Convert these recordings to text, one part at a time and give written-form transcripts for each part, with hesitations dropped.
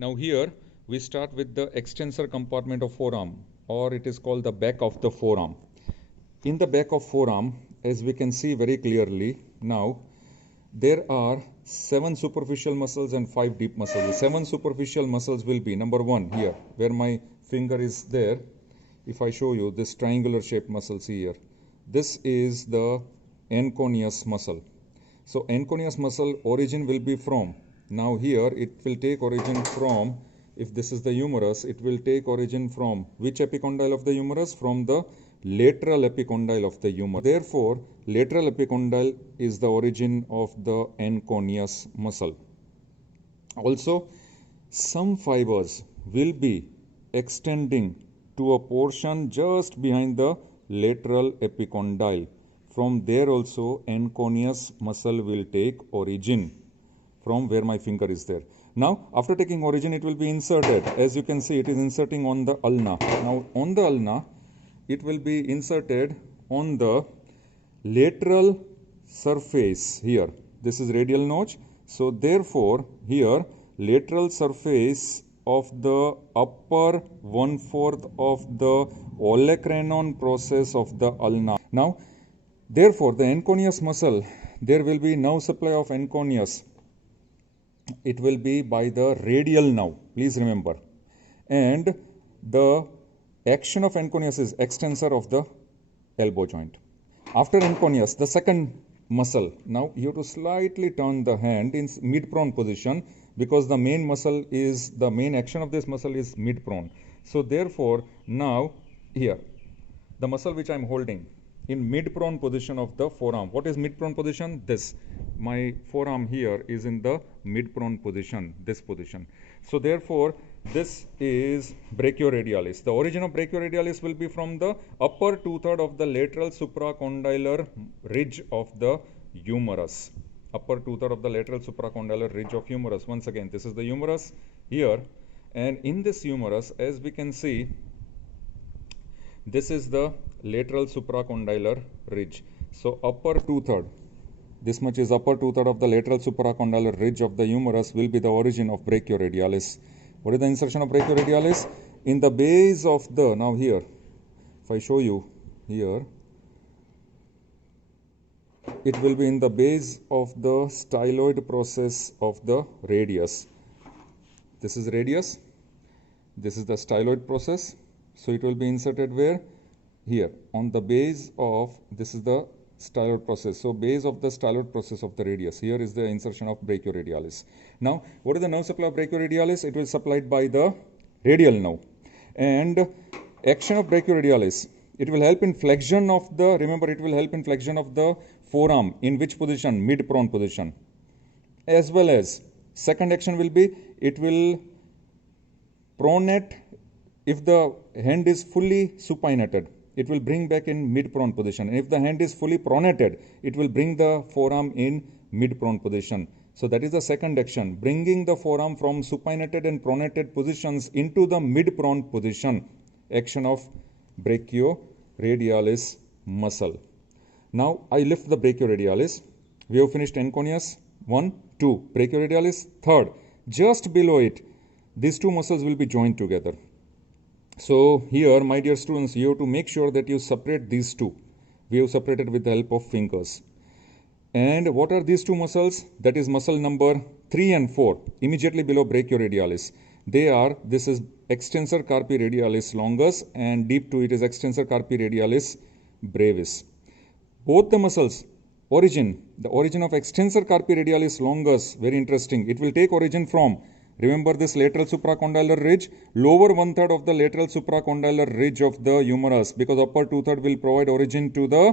Now here we start with the extensor compartment of forearm, or it is called the back of the forearm. In the back of forearm, as we can see very clearly now, there are 7 superficial muscles and 5 deep muscles. The 7 superficial muscles will be number 1 here, where my finger is there. If I show you this triangular shaped muscle, see here, this is the anconeus muscle. So anconeus muscle origin will be from, now here it will take origin from, if this is the humerus, it will take origin from which epicondyle of the humerus? From the lateral epicondyle of the humerus. Therefore, lateral epicondyle is the origin of the anconeus muscle. Also, some fibers will be extending to a portion just behind the lateral epicondyle. From there also anconeus muscle will take origin, from where my finger is there. Now after taking origin, it will be inserted. As you can see, it is inserting on the ulna. Now on the ulna, it will be inserted on the lateral surface here. This is radial notch. So therefore here lateral surface of the upper 1/4 of the olecranon process of the ulna. Now therefore the anconeus muscle, there will be nerve supply of anconeus. It will be by the radial nerve, please remember. And the action of anconeus is extensor of the elbow joint. After anconeus, the second muscle, now you have to slightly turn the hand in mid-prone position, because the main muscle is, the main action of this muscle is mid-prone. So therefore now here, the muscle which I am holding in mid-prone position of the forearm. What is mid-prone position? This. My forearm here is in the mid-prone position, this position. So therefore, this is brachioradialis. The origin of brachioradialis will be from the upper 2/3 of the lateral supracondylar ridge of the humerus. Upper 2/3 of the lateral supracondylar ridge of humerus. Once again, this is the humerus here. And in this humerus, as we can see, this is the lateral supracondylar ridge. So upper 2/3, this much is upper 2/3 of the lateral supracondylar ridge of the humerus will be the origin of brachioradialis. What is the insertion of brachioradialis? In the base of the, now here, if I show you here, it will be in the base of the styloid process of the radius. This is radius, this is the styloid process. So it will be inserted where? Here, on the base of, this is the styloid process. So base of the styloid process of the radius. Here is the insertion of brachioradialis. Now, what is the nerve supply of brachioradialis? It will be supplied by the radial nerve. And action of brachioradialis, it will help in flexion of the, remember, it will help in flexion of the forearm. In which position? Mid-prone position. As well as, second action will be, it will pronate. If the hand is fully supinated, it will bring back in mid-prone position. And if the hand is fully pronated, it will bring the forearm in mid-prone position. So that is the second action, bringing the forearm from supinated and pronated positions into the mid-prone position. Action of brachioradialis muscle. Now I lift the brachioradialis. We have finished anconeus. 1, 2. Brachioradialis. Third, just below it, these two muscles will be joined together. So here, my dear students, you have to make sure that you separate these two. We have separated with the help of fingers. And what are these two muscles? That is muscle number 3 and 4, immediately below brachioradialis. They are, this is extensor carpi radialis longus, and deep to it is extensor carpi radialis brevis. Both the muscles, origin, the origin of extensor carpi radialis longus, very interesting. It will take origin from, remember this lateral supracondylar ridge, lower 1/3 of the lateral supracondylar ridge of the humerus, because upper 2/3 will provide origin to the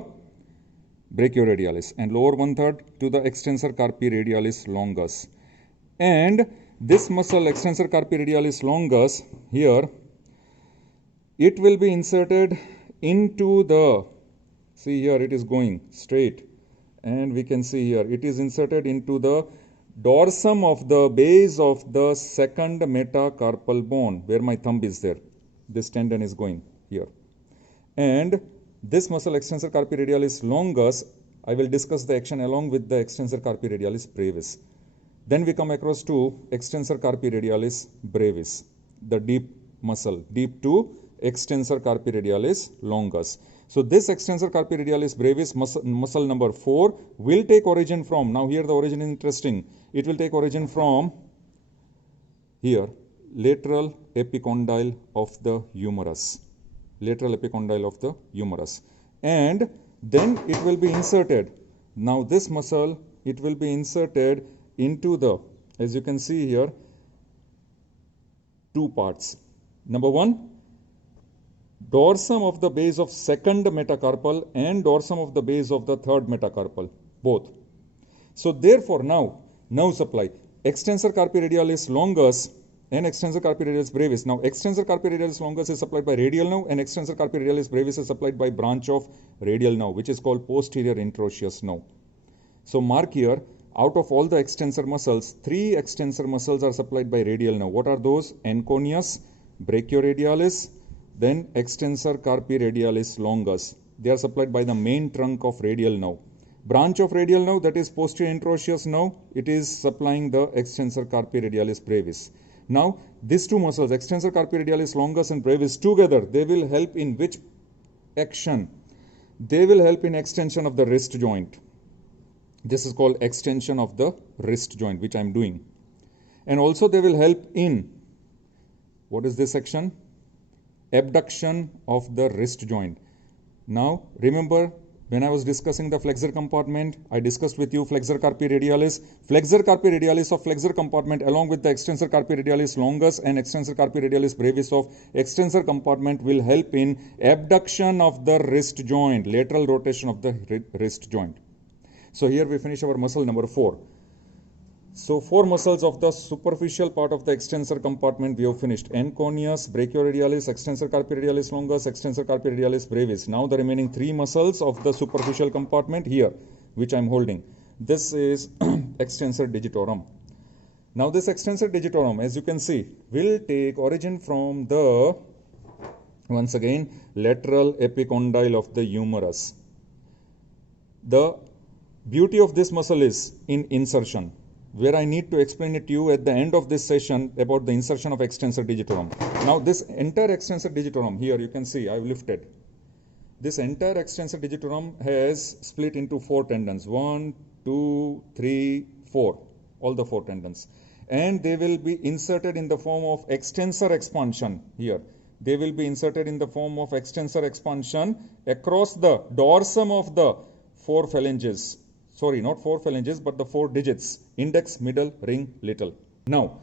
brachioradialis and lower 1/3 to the extensor carpi radialis longus. And this muscle, extensor carpi radialis longus, here, it will be inserted into the, see here it is going straight, and we can see here it is inserted into the dorsum of the base of the second metacarpal bone, where my thumb is there. This tendon is going here. And this muscle, extensor carpi radialis longus, I will discuss the action along with the extensor carpi radialis brevis. Then we come across to extensor carpi radialis brevis, the deep muscle, deep to extensor carpi radialis longus. So this extensor carpi radialis brevis muscle number 4 will take origin from, now here the origin is interesting, it will take origin from here, lateral epicondyle of the humerus, lateral epicondyle of the humerus, and then it will be inserted. Now this muscle, it will be inserted into the, as you can see here, two parts. Number one, dorsum of the base of second metacarpal and dorsum of the base of the third metacarpal, both. So therefore now supply extensor carpi radialis longus and extensor carpi radialis brevis. Now extensor carpi radialis longus is supplied by radial nerve and extensor carpi radialis brevis is supplied by branch of radial nerve, which is called posterior interosseous nerve. So mark here, out of all the extensor muscles, 3 extensor muscles are supplied by radial nerve. What are those? Enconeus, brachioradialis, then extensor carpi radialis longus. They are supplied by the main trunk of radial nerve. Branch of radial nerve, that is posterior interosseous nerve, it is supplying the extensor carpi radialis brevis. Now these two muscles, extensor carpi radialis longus and brevis, together they will help in which action? They will help in extension of the wrist joint. This is called extension of the wrist joint, which I am doing. And also they will help in, what is this section? Abduction of the wrist joint. Now remember, when I was discussing the flexor compartment, I discussed with you flexor carpi radialis. Flexor carpi radialis of flexor compartment along with the extensor carpi radialis longus and extensor carpi radialis brevis of extensor compartment will help in abduction of the wrist joint, lateral rotation of the wrist joint. So here we finish our muscle number 4. So 4 muscles of the superficial part of the extensor compartment we have finished. Enconeus, brachioradialis, extensor carpi radialis longus, extensor carpi radialis brevis. Now the remaining 3 muscles of the superficial compartment here, which I am holding. This is extensor digitorum. Now this extensor digitorum, as you can see, will take origin from the, once again, lateral epicondyle of the humerus. The beauty of this muscle is in insertion, where I need to explain it to you at the end of this session about the insertion of extensor digitorum. Now this entire extensor digitorum, here you can see I have lifted. This entire extensor digitorum has split into 4 tendons. 1, 2, 3, 4. All the 4 tendons. And they will be inserted in the form of extensor expansion here. They will be inserted in the form of extensor expansion across the dorsum of the 4 phalanges. Sorry, not 4 phalanges, but the 4 digits, index, middle, ring, little. Now,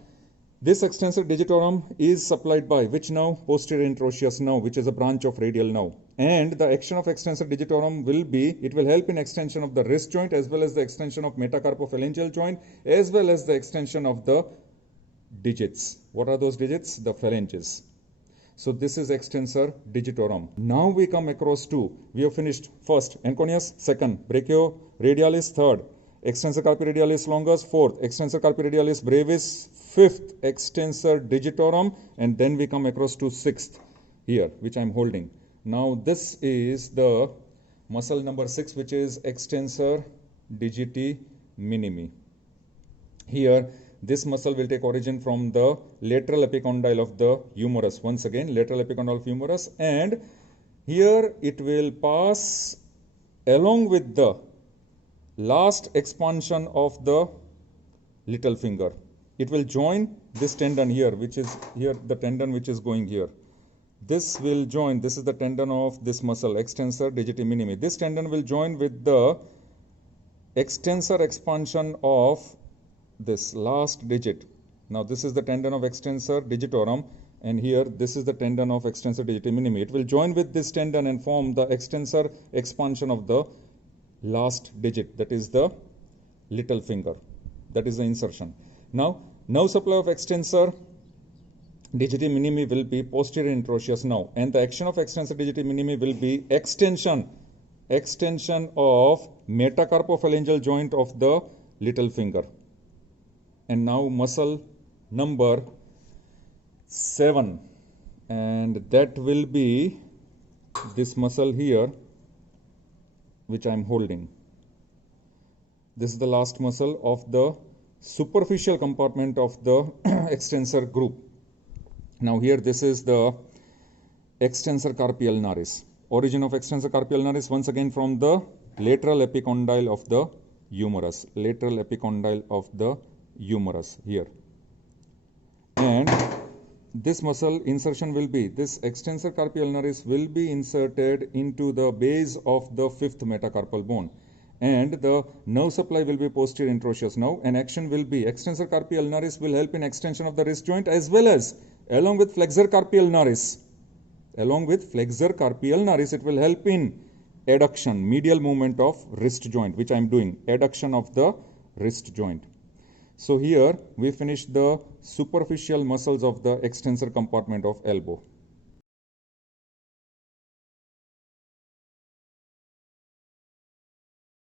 this extensor digitorum is supplied by which nerve? Posterior interosseous nerve, which is a branch of radial nerve. And the action of extensor digitorum will be, it will help in extension of the wrist joint as well as the extension of metacarpophalangeal joint as well as the extension of the digits. What are those digits? The phalanges. So this is extensor digitorum. Now we come across to, we have finished first enconeus, second brachioradialis, third extensor carpi radialis longus, fourth extensor carpi radialis brevis, fifth extensor digitorum, and then we come across to sixth here, which I am holding. Now this is the muscle number 6, which is extensor digiti minimi. Here this muscle will take origin from the lateral epicondyle of the humerus. Once again, lateral epicondyle of humerus, and here it will pass along with the last expansion of the little finger. It will join this tendon here, which is here, the tendon which is going here. This will join, this is the tendon of this muscle, extensor digiti minimi. This tendon will join with the extensor expansion of this last digit. Now this is the tendon of extensor digitorum, and here this is the tendon of extensor digiti minimi. It will join with this tendon and form the extensor expansion of the last digit, that is the little finger. That is the insertion. Now nerve supply of extensor digiti minimi will be posterior interosseous nerve, and the action of extensor digiti minimi will be extension of metacarpophalangeal joint of the little finger. And now muscle number 7, and that will be this muscle here, which I am holding. This is the last muscle of the superficial compartment of the extensor group. Now here this is the extensor carpi ulnaris. Origin of extensor carpi ulnaris once again from the lateral epicondyle of the humerus. Lateral epicondyle of the humerus here. And this muscle insertion will be, this extensor carpi ulnaris will be inserted into the base of the fifth metacarpal bone. And the nerve supply will be posterior introitious now, and action will be, extensor carpi ulnaris will help in extension of the wrist joint as well as along with flexor carpi ulnaris. Along with flexor carpi ulnaris, it will help in adduction, medial movement of wrist joint, which I am doing, adduction of the wrist joint. So here we finish the superficial muscles of the extensor compartment of elbow.